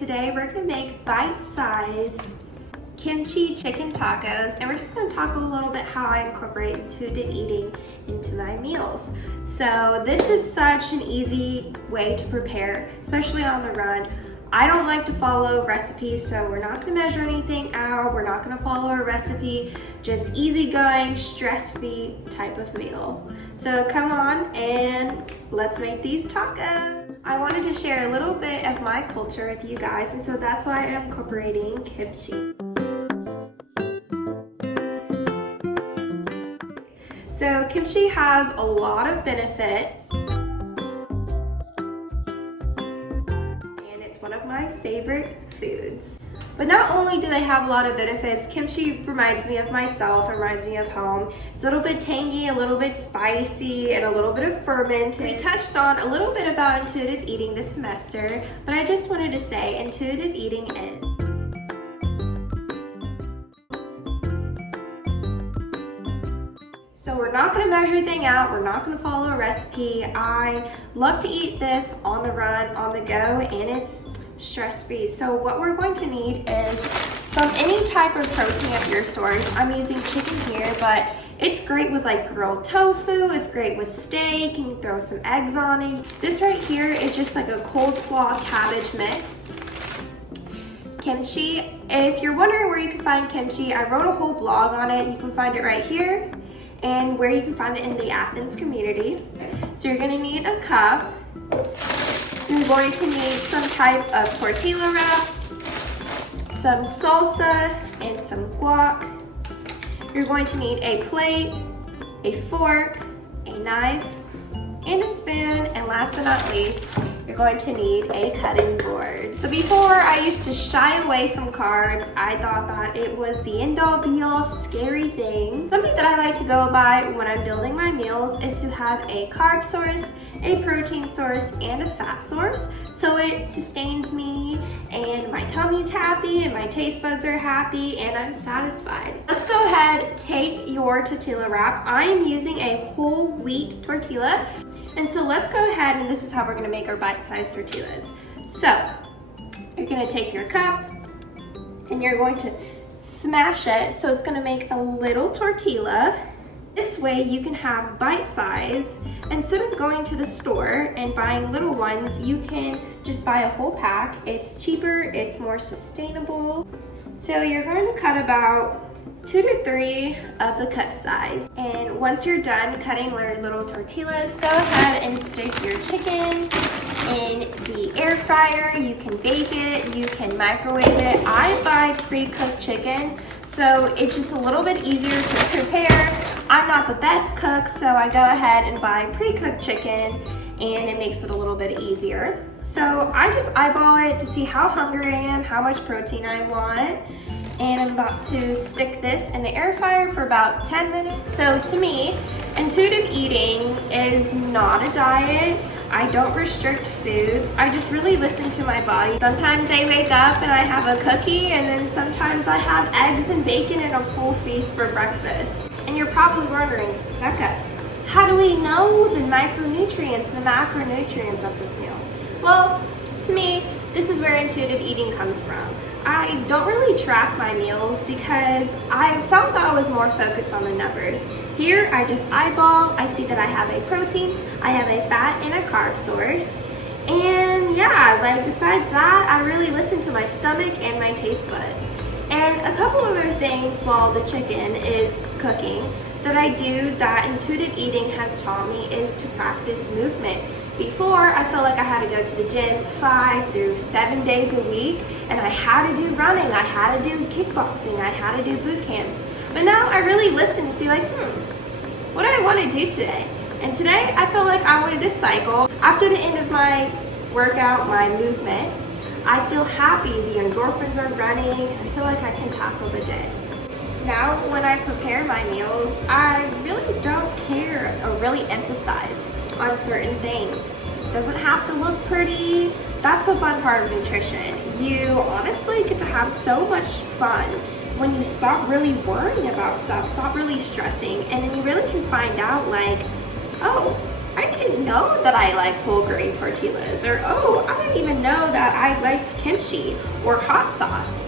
today we're gonna make bite-sized kimchi chicken tacos, and we're just gonna talk a little bit how I incorporate intuitive eating into my meals. So this is such an easy way to prepare, especially on the run. I don't like to follow recipes, so we're not gonna measure anything out. We're not gonna follow a recipe, just easygoing, stress-free type of meal. So come on and let's make these tacos. I wanted to share a little bit of my culture with you guys, and so that's why I'm incorporating kimchi. So kimchi has a lot of benefits, and it's one of my favorite foods. But not only do they have a lot of benefits, kimchi reminds me of myself, reminds me of home. It's a little bit tangy, a little bit spicy, and a little bit of fermented. We touched on a little bit about intuitive eating this semester, but I just wanted to say intuitive eating is so we're not going to measure anything out, we're not going to follow a recipe. I love to eat this on the run, on the go, and it's stress-free. So what we're going to need is any type of protein of your source. I'm using chicken here, but it's great with like grilled tofu, it's great with steak, you can throw some eggs on it. This right here is just like a coleslaw cabbage mix. Kimchi, if you're wondering where you can find kimchi, I wrote a whole blog on it. You can find it right here and where you can find it in the Athens community. So you're gonna need a cup. You're going to need some type of tortilla wrap, some salsa, and some guac. You're going to need a plate, a fork, a knife, and a spoon, and last but not least, you're going to need a cutting board. So before, I used to shy away from carbs. I thought that it was the end-all be-all scary thing. Something that I like to go by when I'm building my meals is to have a carb source, a protein source, and a fat source, so it sustains me and my tummy's happy and my taste buds are happy and I'm satisfied. Let's go ahead, take your tortilla wrap. I'm using a whole wheat tortilla, and so let's go ahead, and this is how we're gonna make our bite-sized tortillas. So you're gonna take your cup and you're going to smash it so it's gonna make a little tortilla. This way you can have bite size. Instead of going to the store and buying little ones, you can just buy a whole pack. It's cheaper, it's more sustainable. So you're going to cut about 2 to 3 of the cup size. And once you're done cutting your little tortillas, go ahead and stick your chicken in the air fryer. You can bake it, you can microwave it. I buy pre-cooked chicken, so it's just a little bit easier to prepare. I'm not the best cook, so I go ahead and buy pre-cooked chicken, and it makes it a little bit easier. So I just eyeball it to see how hungry I am, how much protein I want, and I'm about to stick this in the air fryer for about 10 minutes. So to me, intuitive eating is not a diet. I don't restrict foods. I just really listen to my body. Sometimes I wake up and I have a cookie, and then sometimes I have eggs and bacon and a full feast for breakfast. And you're probably wondering, Becca, how do we know the micronutrients and the macronutrients of this meal? Well, to me, this is where intuitive eating comes from. I don't really track my meals because I felt that I was more focused on the numbers. Here, I just eyeball, I see that I have a protein, I have a fat, and a carb source. And yeah, like besides that, I really listen to my stomach and my taste buds. And a couple other things while the chicken is cooking that I do that intuitive eating has taught me is to practice movement. Before, I felt like I had to go to the gym 5 through 7 days a week, and I had to do running, I had to do kickboxing, I had to do boot camps. But now I really listen to see like, what do I want to do today? And today I felt like I wanted to cycle. After the end of my workout, my movement, I feel happy, the endorphins are running, I feel like I can tackle the day. Now when I prepare my meals, I really don't care or really emphasize on certain things. It doesn't have to look pretty. That's a fun part of nutrition. You honestly get to have so much fun when you stop really worrying about stuff, stop really stressing, and then you really can find out like, oh, I didn't even know that I like whole grain tortillas, or oh, I didn't even know that I like kimchi or hot sauce.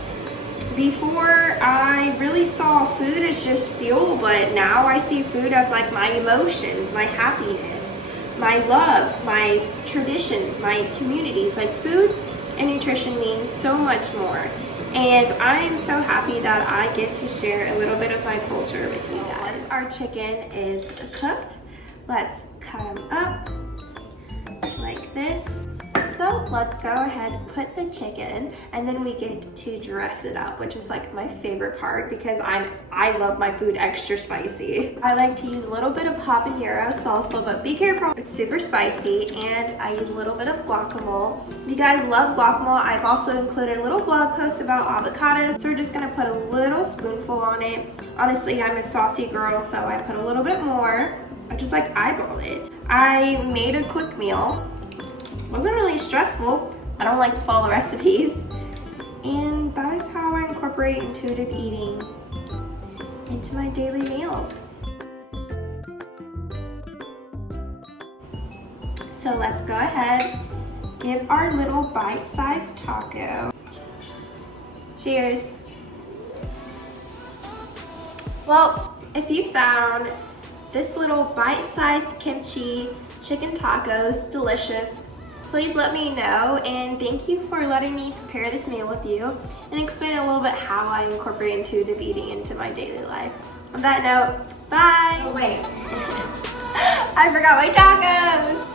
Before, I really saw food as just fuel, but now I see food as like my emotions, my happiness, my love, my traditions, my communities. Like food and nutrition means so much more. And I am so happy that I get to share a little bit of my culture with you guys. Once our chicken is cooked, let's cut them up like this. So let's go ahead and put the chicken, and then we get to dress it up, which is like my favorite part because I love my food extra spicy. I like to use a little bit of habanero salsa, but be careful, it's super spicy, and I use a little bit of guacamole. If you guys love guacamole, I've also included a little blog post about avocados, so we're just gonna put a little spoonful on it. Honestly, I'm a saucy girl, so I put a little bit more. I just like eyeball it. I made a quick meal. Wasn't really stressful. I don't like to follow recipes. And that is how I incorporate intuitive eating into my daily meals. So let's go ahead, give our little bite-sized taco. Cheers. Well, if you found this little bite-sized kimchi chicken tacos delicious, please let me know, and thank you for letting me prepare this meal with you and explain a little bit how I incorporate intuitive eating into my daily life. On that note, bye! Oh wait. I forgot my tacos!